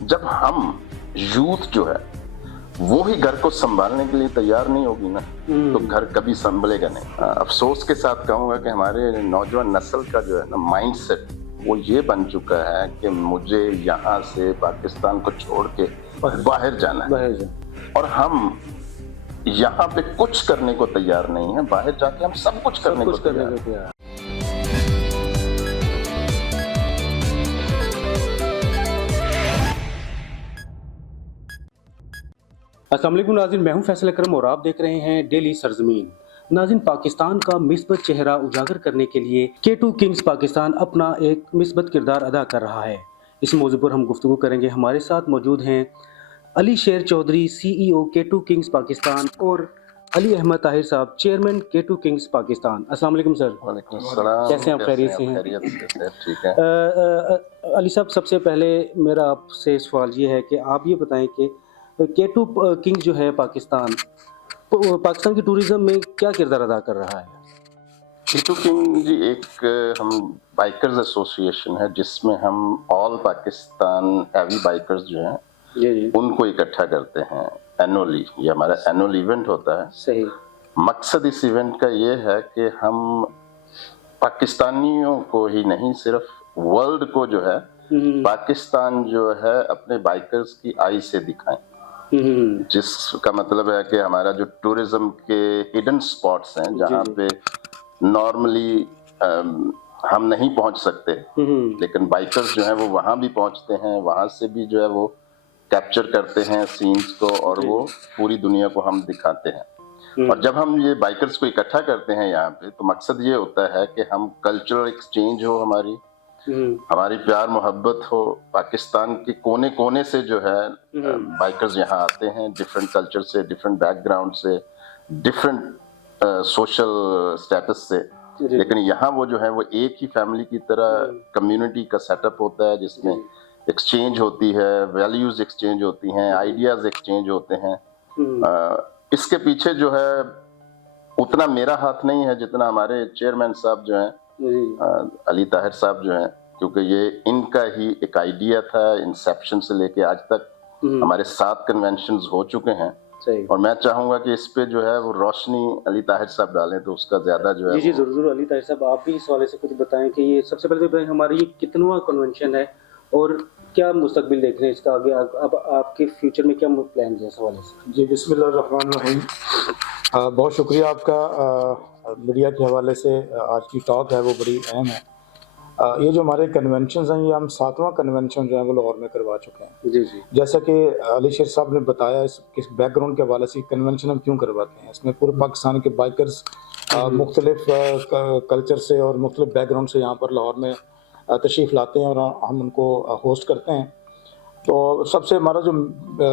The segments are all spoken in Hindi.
जब हम यूथ जो है वो ही घर को संभालने के लिए तैयार नहीं होगी ना, तो घर कभी संभलेगा नहीं। अफसोस के साथ कहूंगा कि हमारे नौजवान नस्ल का जो है ना माइंडसेट वो ये बन चुका है कि मुझे यहाँ से पाकिस्तान को छोड़ के बाहर जाना है, और हम यहाँ पे कुछ करने को तैयार नहीं है। बाहर जाके हम सब कुछ करने को तैयार हैं। अस्सलाम वालेकुम नाज़रीन, मैं हूं फैसल अकरम और आप देख रहे हैं डेली सरजमीन। नाज़रीन, पाकिस्तान का मिस्बत चेहरा उजागर करने के लिए K2 किंग्स पाकिस्तान अपना एक मिस्बत किरदार अदा कर रहा है। इस मौजू पर हम गुफ्तगू करेंगे। हमारे साथ मौजूद हैं अली शेर Chaudhary, CEO K2 Kings Pakistan, और अली अहमद ताहिर साहब, चेयरमैन K2 किंग्स पाकिस्तान। अस्सलाम वालेकुम सर। वालेकुम सलाम। कैसे हैं आप? खैरियत से हैं? ठीक है। अली साहब, सबसे पहले मेरा आपसे सवाल ये है कि आप ये बताएं कि K2 किंग्स जो है पाकिस्तान की टूरिज्म में क्या किरदार अदा कर रहा है? K2 किंग जी एक हम बाइकर्स एसोसिएशन है जिसमें हम ऑल पाकिस्तान हैवी बाइकर्स जो हैं जी उनको इकट्ठा करते हैं एनुअली। ये हमारा एनुअल इवेंट होता है। सही। मकसद इस इवेंट का ये है कि हम पाकिस्तानियों को ही नहीं, सिर्फ वर्ल्ड को जो है पाकिस्तान जो है अपने बाइकर्स की आई से दिखाएं। जिसका मतलब है कि हमारा जो टूरिज्म के हिडन स्पॉट्स हैं जहाँ पे नॉर्मली हम नहीं पहुंच सकते, लेकिन बाइकर्स जो हैं वो वहां भी पहुंचते हैं, वहां से भी जो है वो कैप्चर करते हैं सीन्स को और वो पूरी दुनिया को हम दिखाते हैं। और जब हम ये बाइकर्स को इकट्ठा करते हैं यहाँ पे, तो मकसद ये होता है कि हम कल्चरल एक्सचेंज हो, हमारी प्यार मोहब्बत हो। पाकिस्तान के कोने कोने से जो है बाइकर्स यहाँ आते हैं, डिफरेंट कल्चर से, डिफरेंट बैकग्राउंड से, डिफरेंट सोशल स्टेटस से, लेकिन यहाँ वो जो है वो एक ही फैमिली की तरह कम्युनिटी का सेटअप होता है जिसमें एक्सचेंज होती है, वैल्यूज एक्सचेंज होती हैं, आइडियाज एक्सचेंज होते हैं। इसके पीछे जो है उतना मेरा हाथ नहीं है जितना हमारे चेयरमैन साहब जो हैं अली ताहिर साहब जो हैं, क्योंकि ये इनका ही एक आइडिया था। इंसेप्शन से लेके आज तक हमारे 7 कन्वेंशंस हो चुके हैं, और मैं चाहूंगा कि इस पे जो है वो रोशनी अली ताहिर साहब डालें तो उसका ज्यादा जो है। जी जरूर। अली ताहिर साहब, आप भी इस वाले से कुछ बताएं कि ये सबसे पहले तो हमारी कितनवां कन्वेंशन है और क्या मुस्तकबिल देख रहे हैं इसका आगे, अब आपके फ्यूचर में क्या प्लान है इस हवाले से? जी, बिस्मिल्लाहिर्रहमानिर्रहीम। बहुत शुक्रिया आपका। मीडिया के हवाले से आज की टॉक है वो बड़ी अहम है। ये जो हमारे कन्वेंशन हैं, ये हम 7वां कन्वेंशन जो है वो लाहौर में करवा चुके हैं। जी। जैसा कि अली शेर साहब ने बताया, इस बैकग्राउंड के हवाले से कन्वेंशन हम क्यों करवाते हैं। इसमें पूरे पाकिस्तान के बाइकर्स मुख्तलिफ कल्चर से और मुख्तलिफ बैकग्राउंड से यहाँ पर लाहौर में तशरीफ़ लाते हैं और हम उनको होस्ट करते हैं। तो सबसे हमारा जो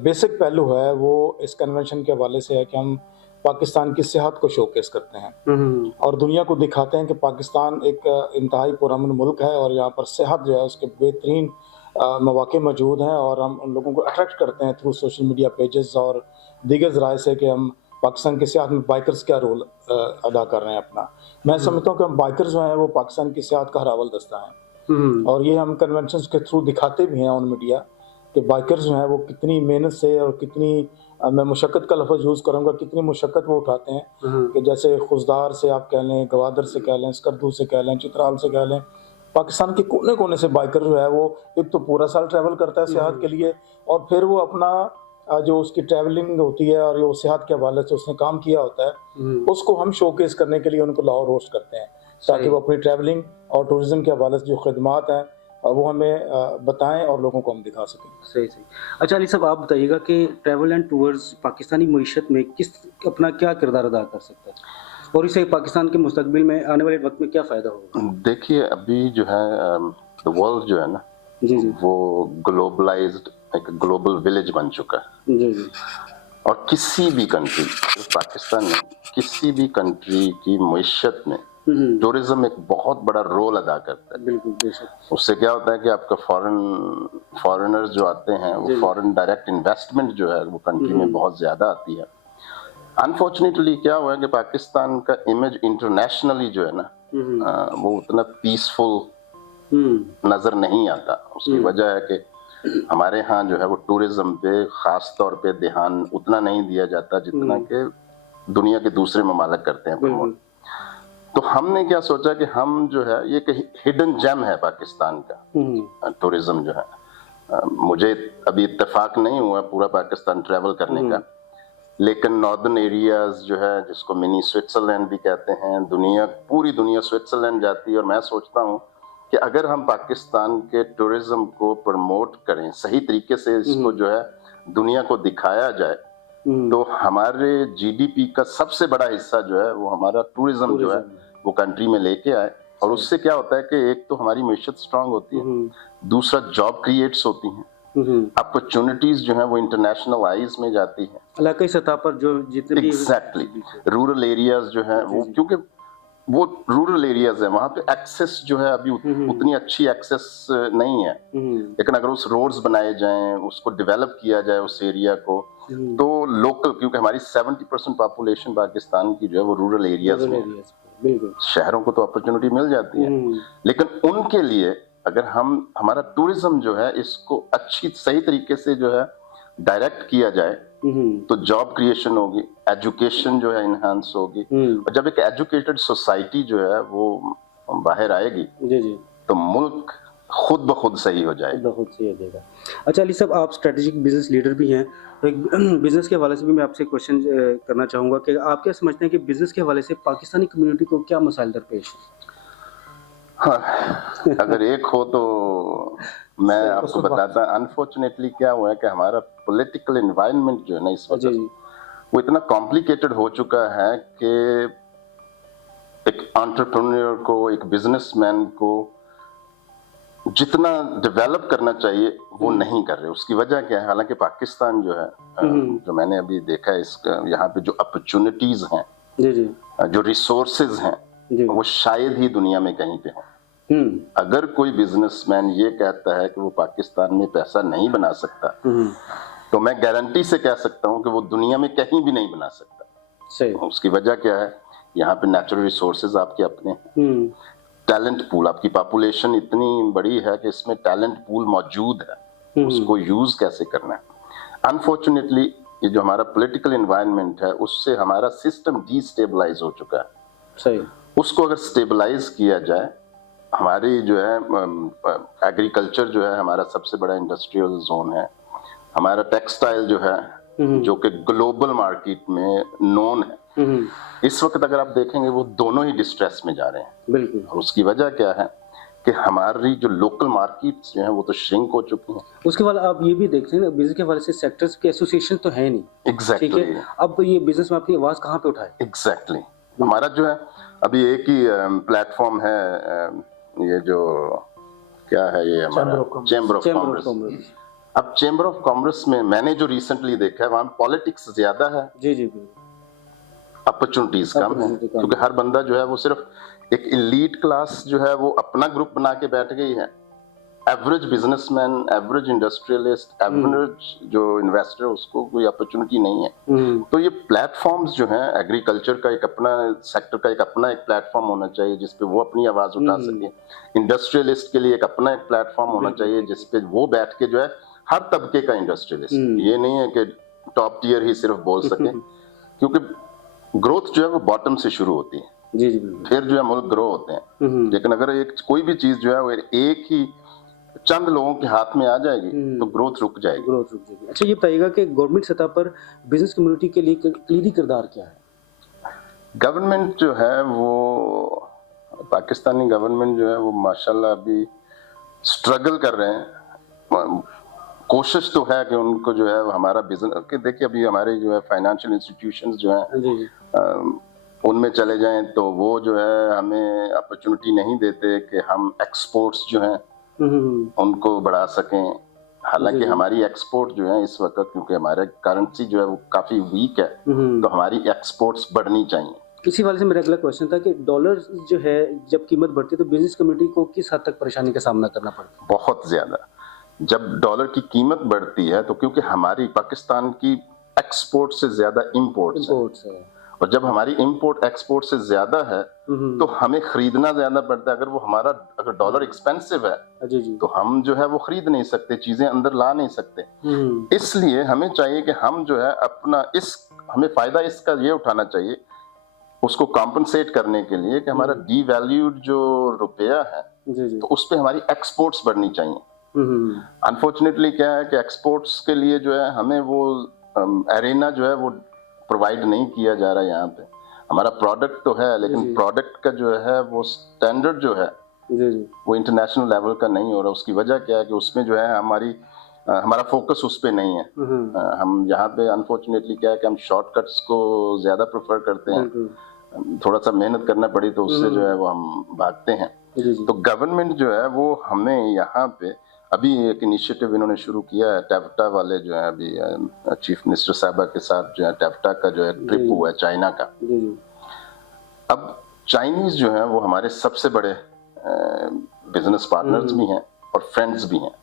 बेसिक पहलू है वो इस कन्वेंशन के हवाले से है कि हम पाकिस्तान की सेहत को शोकेस करते हैं और दुनिया को दिखाते हैं कि पाकिस्तान एक इंतहाई पुरअमन मुल्क है और यहाँ पर सेहत जो है उसके बेहतरीन मौके मौजूद हैं, और हम उन लोगों को अट्रैक्ट करते हैं थ्रू सोशल मीडिया पेजेस और दीगर ज़राए से कि हम पाकिस्तान की सेहत में बाइकर्स क्या रोल अदा कर रहे हैं अपना। मैं समझता हूँ कि हम बाइकर्स जो हैं वो पाकिस्तान की सेहत का हरावल दस्ता है, और ये हम कन्वेंशन के थ्रू दिखाते भी हैं ऑन मीडिया कि बाइकर्स जो हैं वो कितनी मेहनत से और कितनी, मैं मुशक्क़त का लफ्ज़ यूज़ करूँगा, कितनी मुशक्क़त वो उठाते हैं कि जैसे खुशदार से आप कह लें, गवादर से कह लें, स्कर्दू से कह लें, चित्राल से कह लें, पाकिस्तान के कोने कोने से बाइकर जो है वो एक तो पूरा साल ट्रैवल करता है सेहत के लिए, और फिर वो अपना जो उसकी ट्रैवलिंग होती है और जो सेहत के हवाले से उसने काम किया होता है उसको हम शोकेस करने के लिए उनको लाहौर होस्ट करते हैं, ताकि वो अपनी ट्रैवलिंग और टूरिज्म के हवाले से जो खिदमात हैं वो हमें बताएं और लोगों को हम दिखा सकें। सही। अच्छा अली साहब, आप बताइएगा कि ट्रैवल एंड टूर्स पाकिस्तानी मईशत में अपना क्या किरदार अदा कर सकता है और इससे पाकिस्तान के मुस्तकबिल में आने वाले वक्त में क्या फ़ायदा होगा? देखिए, अभी जो है वर्ल्ड जो है ना जी वो ग्लोबलाइज्ड एक ग्लोबल विलेज बन चुका है। जी। और किसी भी कंट्री, पाकिस्तान में किसी भी कंट्री की मईशत में टूरिज्म एक बहुत बड़ा रोल अदा करता है। बिल्कुल बेशक। उससे क्या होता है कि आपका फॉरेनर्स जो आते हैं वो फॉरेन डायरेक्ट इन्वेस्टमेंट जो है वो कंट्री में बहुत ज्यादा आती है। अनफॉर्चुनेटली क्या हुआ है कि पाकिस्तान का इमेज इंटरनेशनली जो है ना वो उतना पीसफुल नजर नहीं आता। उसकी वजह है कि हमारे यहाँ जो है वो टूरिज्म पे खास तौर पे ध्यान उतना नहीं दिया जाता जितना कि दुनिया के दूसरे ममालिक करते हैं प्रमोट। तो हमने क्या सोचा कि हम जो है ये हिडन जेम है पाकिस्तान का टूरिज्म जो है। मुझे अभी इत्तेफाक नहीं हुआ पूरा पाकिस्तान ट्रैवल करने का, लेकिन नॉर्दर्न एरियाज जो है जिसको मिनी स्विट्जरलैंड भी कहते हैं, पूरी दुनिया स्विट्जरलैंड जाती है। और मैं सोचता हूँ कि अगर हम पाकिस्तान के टूरिज्म को प्रमोट करें सही तरीके से, इसको जो है दुनिया को दिखाया जाए, तो हमारे जीडीपी का सबसे बड़ा हिस्सा जो है वो हमारा टूरिज्म जो है वो कंट्री में लेके आए। और उससे क्या होता है कि एक तो हमारी मैशत स्ट्रांग होती है, दूसरा जॉब क्रिएट्स होती हैं, अपॉर्चुनिटीज जो है वो इंटरनेशनल आइज में जाती है, इलाकाई सतह पर जो जितने भी एग्जैक्टली रूरल एरियाज जो है वो, क्योंकि वो रूरल एरियाज है, वहां पे एक्सेस जो है अभी उतनी अच्छी एक्सेस नहीं है। लेकिन अगर उस रोड्स बनाए जाएं, उसको डेवलप किया जाए उस एरिया को, तो लोकल, क्योंकि हमारी 70% पॉपुलेशन पाकिस्तान की जो है वो रूरल एरियाज में है। शहरों को तो अपॉर्चुनिटी मिल जाती है, लेकिन उनके लिए अगर हमारा टूरिज्म जो है इसको अच्छी सही तरीके से जो है डायरेक्ट किया जाए, तो जॉब क्रिएशन होगी, एजुकेशन जो है इनहांस होगी। और जब एक एजुकेटेड सोसाइटी जो है वो बाहर आएगी, तो मुल्क खुद ब खुद सही हो जाएगा। अच्छा अली साहब, आप स्ट्रेटेजिक बिजनेस लीडर भी हैं, तो एक बिजनेस के हवाले से भी मैं आपसे क्वेश्चन करना चाहूँगा कि आप क्या समझते हैं कि बिजनेस के हवाले से पाकिस्तानी कम्युनिटी को क्या मसाइल दरपेश हैं? हाँ, अगर एक हो तो मैं आपको बताता, अनफॉर्चुनेटली क्या हुआ है कि हमारा पॉलिटिकल एनवायरनमेंट जो है ना इस वक्त वो इतना कॉम्प्लिकेटेड हो चुका है कि एक एंटरप्रेन्योर को, एक बिजनेसमैन को जितना डेवलप करना चाहिए वो नहीं कर रहे। उसकी वजह क्या है? हालांकि पाकिस्तान जो है, जो मैंने अभी देखा है, इसका यहाँ पे जो अपॉर्चुनिटीज हैं, जो रिसोर्सेज हैं, वो शायद ही दुनिया में कहीं पे हो। अगर कोई बिजनेसमैन ये कहता है कि वो पाकिस्तान में पैसा नहीं बना सकता, तो मैं गारंटी से कह सकता हूँ कि वो दुनिया में कहीं भी नहीं बना सकता। सही। उसकी वजह क्या है? यहाँ पे नेचुरल रिसोर्सेज आपके अपने, टैलेंट पूल, आपकी पॉपुलेशन इतनी बड़ी है कि इसमें टैलेंट पूल मौजूद है, उसको यूज कैसे करना है। अनफॉर्चुनेटली ये जो हमारा पॉलिटिकल एनवायरनमेंट है, उससे हमारा सिस्टम डिस्टेबलाइज हो चुका है। सही। उसको अगर स्टेबलाइज किया जाए, हमारी जो है एग्रीकल्चर जो है हमारा सबसे बड़ा इंडस्ट्रियल जोन है, हमारा टेक्सटाइल जो है जो कि ग्लोबल मार्केट में नोन है, इस वक्त अगर आप देखेंगे वो दोनों ही डिस्ट्रेस में जा रहे हैं। बिल्कुल। और उसकी वजह क्या है कि हमारी जो लोकल मार्केट्स जो हैं वो तो श्रिंक हो चुकी हैं। उसके बाद आप ये भी देखते हैं बिजनेस के हवाले से सेक्टर्स के एसोसिएशन तो है नहीं। एग्जैक्टली। ठीक है, अब ये बिजनेस में अपनी आवाज कहाँ पे उठाए? एग्जैक्टली। हमारा जो है अभी एक ही प्लेटफॉर्म है, ये जो क्या है, ये हमारा चैम्बर ऑफ कॉमर्स। अब चैम्बर ऑफ कॉमर्स में मैंने जो रिसेंटली देखा है, वहां पॉलिटिक्स ज्यादा है, जी, अपॉर्चुनिटीज कम है, क्योंकि हर बंदा जो है वो सिर्फ एक एलीट क्लास जो है वो अपना ग्रुप बना के बैठ गई है। Average businessman, average industrialist, average जो इन्वेस्टर, उसको कोई अपॉर्चुनिटी नहीं है। तो ये प्लेटफॉर्म्स जो हैं, एग्रीकल्चर का एक अपना सेक्टर का एक अपना एक प्लेटफॉर्म होना चाहिए जिसपे वो अपनी आवाज उठा सके। इंडस्ट्रियलिस्ट के लिए एक अपना एक प्लेटफॉर्म होना चाहिए जिसपे वो बैठ के जो है हर तबके का इंडस्ट्रियलिस्ट, ये नहीं है कि टॉप टियर ही सिर्फ बोल सके, क्योंकि ग्रोथ जो है वो बॉटम से शुरू होती है। जी, फिर जो है मुल्क ग्रो होते हैं। लेकिन अगर एक कोई भी चीज जो है वो एक ही चंद लोगों के हाथ में आ जाएगी तो ग्रोथ रुक जाएगी। अच्छा ये बताइएगा कि गवर्नमेंट सतह पर बिजनेस कम्युनिटी के लिए क्लीदी किरदार क्या है? गवर्नमेंट जो है वो, पाकिस्तानी गवर्नमेंट जो है वो माशाल्लाह अभी स्ट्रगल कर रहे हैं। कोशिश तो है कि उनको जो है हमारा बिजनेस के, देखिए अभी हमारे जो है फाइनेंशियल इंस्टीट्यूशंस जो हैं उनमें चले जाएं तो वो जो है हमें अपॉर्चुनिटी नहीं देते कि हम एक्सपोर्ट्स जो हैं उनको बढ़ा सकें। हालांकि हमारी एक्सपोर्ट जो है इस वक्त, क्योंकि हमारे करेंसी जो है वो काफी वीक है, तो हमारी एक्सपोर्ट्स बढ़नी चाहिए। इसी वाले से मेरा अगला क्वेश्चन था कि डॉलर जो है जब कीमत बढ़ती है तो बिजनेस कम्युनिटी को किस हद तक परेशानी का सामना करना पड़ता है? बहुत ज्यादा। जब डॉलर की कीमत बढ़ती है तो क्योंकि हमारी पाकिस्तान की एक्सपोर्ट से ज्यादा इंपोर्ट्स है, और जब हमारी इंपोर्ट एक्सपोर्ट से ज्यादा है तो हमें खरीदना ज्यादा पड़ता है। अगर वो हमारा अगर डॉलर एक्सपेंसिव है जी जी। तो हम जो है वो खरीद नहीं सकते, चीजें अंदर ला नहीं सकते। इसलिए हमें चाहिए कि हम जो है अपना हमें फायदा इसका ये उठाना चाहिए उसको कॉम्पनसेट करने के लिए कि हमारा डीवैल्यूड जो रुपया है जी जी। तो उस पे हमारी एक्सपोर्ट्स बढ़नी चाहिए। अनफॉर्चुनेटली क्या है कि एक्सपोर्ट्स के लिए जो है हमें वो एरेना जो है वो प्रोवाइड नहीं किया जा रहा है। यहाँ पे हमारा प्रोडक्ट तो है लेकिन प्रोडक्ट का जो है वो स्टैंडर्ड जो है जी जी। वो इंटरनेशनल लेवल का नहीं हो रहा। उसकी वजह क्या है कि उसमें जो है हमारा फोकस उस पे नहीं है। हम यहाँ पे अनफॉर्चुनेटली क्या है कि हम शॉर्टकट्स को ज्यादा प्रेफर करते हैं। थोड़ा सा मेहनत करना पड़ी तो उससे जो है वो हम भागते हैं। तो गवर्नमेंट जो है वो हमें यहाँ पे अभी एक इनिशिएटिव इन्होंने शुरू किया है। टैफ्टा वाले जो है अभी चीफ मिनिस्टर साहबा के साथ जो है टैफ्टा का जो है ट्रिप हुआ है चाइना का। अब चाइनीज जो है वो हमारे सबसे बड़े बिजनेस पार्टनर्स भी हैं और फ्रेंड्स भी हैं।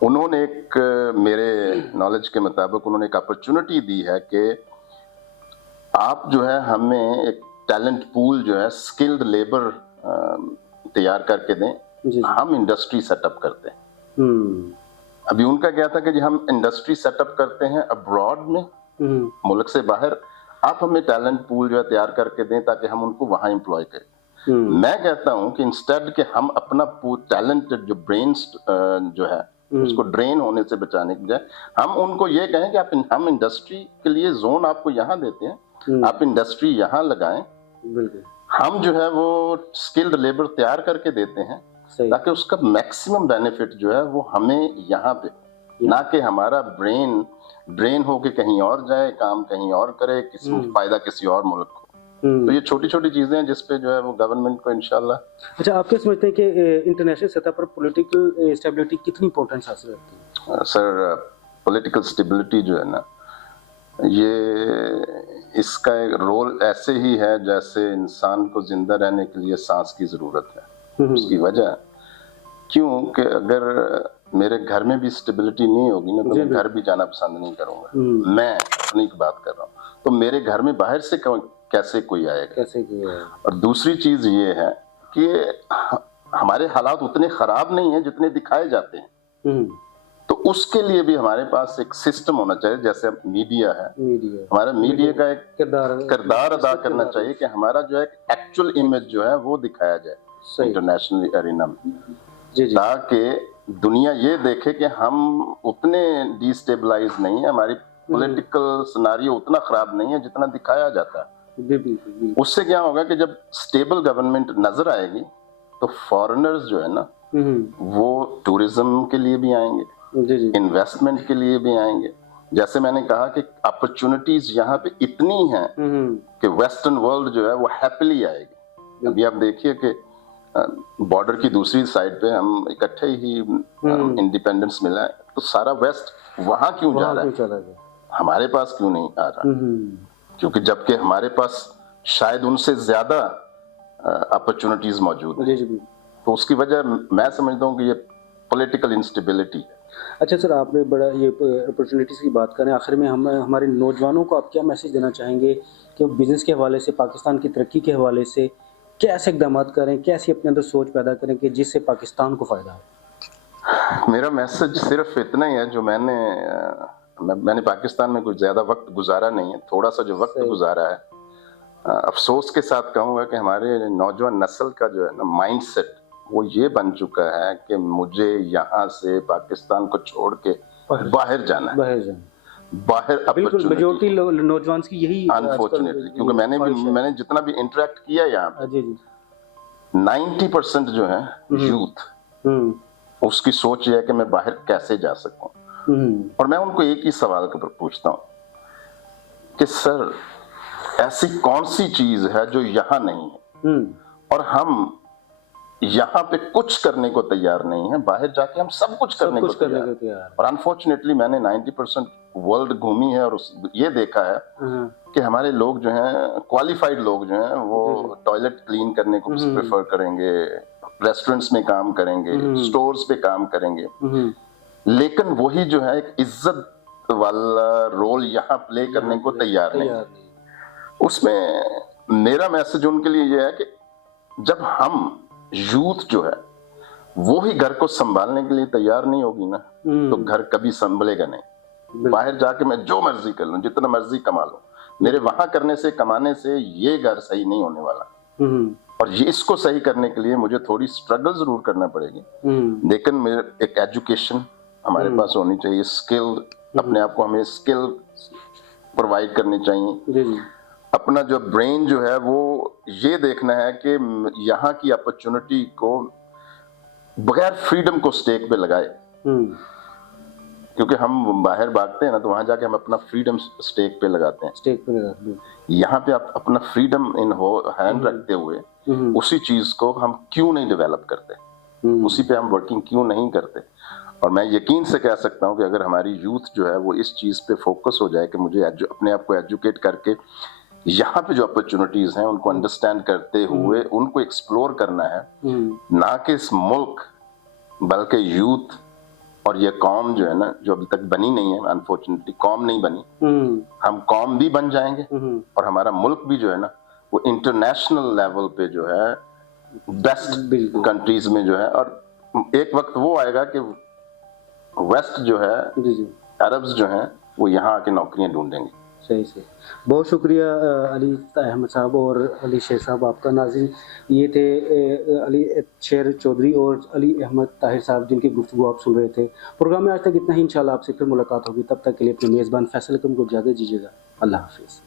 उन्होंने एक मेरे नॉलेज के मुताबिक उन्होंने एक अपॉर्चुनिटी दी है कि आप जो है हमें एक टैलेंट पूल जो है स्किल्ड लेबर तैयार करके दें, हम इंडस्ट्री सेटअप करते हैं। अभी उनका क्या था कि जी हम इंडस्ट्री सेटअप करते हैं अब्रॉड में, मुल्क से बाहर, आप हमें टैलेंट पूल जो है तैयार करके दें ताकि हम उनको वहां एम्प्लॉय करें। मैं कहता हूं कि इंस्टेड के हम अपना टैलेंटेड जो ब्रेन्स जो है उसको ड्रेन होने से बचाने की बजाय हम उनको ये कहें कि हम इंडस्ट्री के लिए जोन आपको यहाँ देते हैं, आप इंडस्ट्री यहाँ लगाएं, हम जो है वो स्किल्ड लेबर तैयार करके देते हैं ताकि उसका मैक्सिमम बेनिफिट जो है वो हमें यहाँ पे, ना कि हमारा ड्रेन होके कहीं और जाए, काम कहीं और करे, किसी फायदा किसी और मुल्क को। तो ये छोटी छोटी चीजें हैं जिसपे जो है वो गवर्नमेंट को इंशाल्लाह। अच्छा, आप क्या समझते हैं कि इंटरनेशनल सतह पर पॉलिटिकल स्टेबिलिटी कितनी इंपॉर्टेंस हासिल रखती है? सर, पॉलिटिकल स्टेबिलिटी जो है ना, ये इसका एक रोल ऐसे ही है जैसे इंसान को जिंदा रहने के लिए सांस की जरूरत है। उसकी वजह क्यों कि अगर मेरे घर में भी स्टेबिलिटी नहीं होगी ना तो मैं घर भी जाना पसंद नहीं करूंगा। मैं अपनी बात कर रहा हूँ, तो मेरे घर में बाहर से कैसे कोई आएगा? और दूसरी चीज ये है कि हमारे हालात उतने खराब नहीं है जितने दिखाए जाते हैं। तो उसके लिए भी हमारे पास एक सिस्टम होना चाहिए, जैसे मीडिया है, हमारा मीडिया का एक किरदार अदा करना चाहिए कि हमारा जो है एक्चुअल इमेज जो है वो दिखाया जाए इंटरनेशनल एरिना में, ताकि दुनिया ये देखे कि हम उतने डिस्टेबलाइज नहीं है, हमारी पॉलिटिकल सिनेरियो उतना खराब नहीं है जितना दिखाया जाता है। उससे क्या होगा कि जब स्टेबल गवर्नमेंट नजर आएगी तो फॉरेनर्स जो है ना वो टूरिज्म के लिए भी आएंगे, इन्वेस्टमेंट के लिए भी आएंगे। जैसे मैंने कहा कि अपॉर्चुनिटीज यहाँ पे इतनी हैं कि वेस्टर्न वर्ल्ड जो है वो हैप्पीली आएगी। अभी आप देखिए कि बॉर्डर की दूसरी साइड पे हम इकट्ठे ही इंडिपेंडेंस मिला है, तो सारा वेस्ट वहां क्यों जा रहा है, हमारे पास क्यों नहीं आ रहा? क्योंकि जबकि हमारे पास शायद उनसे ज्यादा अपॉर्चुनिटीज मौजूद है। तो उसकी वजह मैं समझता हूँ कि ये पॉलिटिकल इंस्टेबिलिटी है। अच्छा सर, आपने बड़ा ये अपॉर्चुनिटीज की बात करें, आखिर में हम हमारे नौजवानों को आप क्या मैसेज देना चाहेंगे कि वो बिजनेस के हवाले से, पाकिस्तान की तरक्की के हवाले से कैसे इकदाम करें, कैसे अपने अंदर सोच पैदा करें कि जिससे पाकिस्तान को फायदा हो? मेरा मैसेज सिर्फ इतना ही है, जो मैंने पाकिस्तान में कुछ ज्यादा वक्त गुजारा नहीं है, थोड़ा सा जो वक्त गुजारा है, अफसोस के साथ कहूँगा कि हमारे नौजवान नस्ल का जो है ना माइंडसेट वो ये बन चुका है कि मुझे यहाँ से पाकिस्तान को छोड़ के बाहर जाना है, बाहर। बिल्कुल मेजॉरिटी नौजवान की यही अनफॉर्चुनेटली, क्योंकि मैंने जितना भी इंटरेक्ट किया यहाँ पे 90% जो है यूथ, उसकी सोच ये है कि मैं बाहर कैसे जा सकूं। और मैं उनको एक ही सवाल के ऊपर पूछता हूं कि सर ऐसी कौन सी चीज है जो यहाँ नहीं है, और हम यहाँ पे कुछ करने को तैयार नहीं है, बाहर जाके हम सब कुछ करने को तैयार। और अनफॉर्चुनेटली मैंने 90% वर्ल्ड घूमी है और ये देखा है कि हमारे लोग जो हैं, क्वालिफाइड लोग जो हैं, वो टॉयलेट क्लीन करने को प्रेफर करेंगे, रेस्टोरेंट्स में काम करेंगे, स्टोर्स पे काम करेंगे, लेकिन वही जो है एक इज्जत वाला रोल यहाँ प्ले करने को तैयार नहीं। उसमें मेरा मैसेज उनके लिए ये है कि जब हम यूथ जो है वो ही घर को संभालने के लिए तैयार नहीं होगी ना, तो घर कभी संभलेगा नहीं। बाहर जाके मैं जो मर्जी कर लूं, जितना मर्जी कमा लूं, मेरे वहां करने से, कमाने से ये घर सही नहीं होने वाला। और ये इसको सही करने के लिए मुझे थोड़ी स्ट्रगल जरूर करना पड़ेगी, लेकिन मेरे एक एजुकेशन हमारे पास होनी चाहिए, स्किल, अपने आप को हमें स्किल प्रोवाइड करनी चाहिए। अपना जो ब्रेन जो है वो ये देखना है कि यहाँ की अपॉर्चुनिटी को बगैर फ्रीडम को स्टेक पे लगाए, क्योंकि हम बाहर भागते हैं ना, तो वहां जाके हम अपना फ्रीडम स्टेक पे लगाते हैं। यहाँ पे आप अपना फ्रीडम इन हैंड रखते हुए उसी चीज को हम क्यों नहीं डेवलप करते, उसी पे हम वर्किंग क्यों नहीं करते। और मैं यकीन से कह सकता हूँ कि अगर हमारी यूथ जो है वो इस चीज पे फोकस हो जाए कि मुझे अपने आप को एजुकेट करके यहाँ पे जो अपॉर्चुनिटीज हैं उनको अंडरस्टैंड करते हुए उनको एक्सप्लोर करना है, ना कि इस मुल्क बल्कि यूथ और ये कौम जो है ना, जो अभी तक बनी नहीं है, अनफॉर्चुनेटली कौम नहीं बनी, हम कौम भी बन जाएंगे और हमारा मुल्क भी जो है ना वो इंटरनेशनल लेवल पे जो है बेस्ट कंट्रीज में जो है। और एक वक्त वो आएगा कि वेस्ट जो है, अरब्स जो हैं, वो यहाँ आके नौकरियां ढूंढेंगे। सही से। बहुत शुक्रिया अली अहमद साहब और अली शेर साहब आपका। नाज़रीन, ये थे अली शेर चौधरी और अली अहमद ताहिर साहब जिनकी गुफ्तगू आप सुन रहे थे। प्रोग्राम में आज तक इतना ही। इंशाल्लाह आपसे फिर मुलाकात होगी, तब तक के लिए अपने मेज़बान फैसल को इजाज़त दीजिएगा। अल्लाह हाफिज़।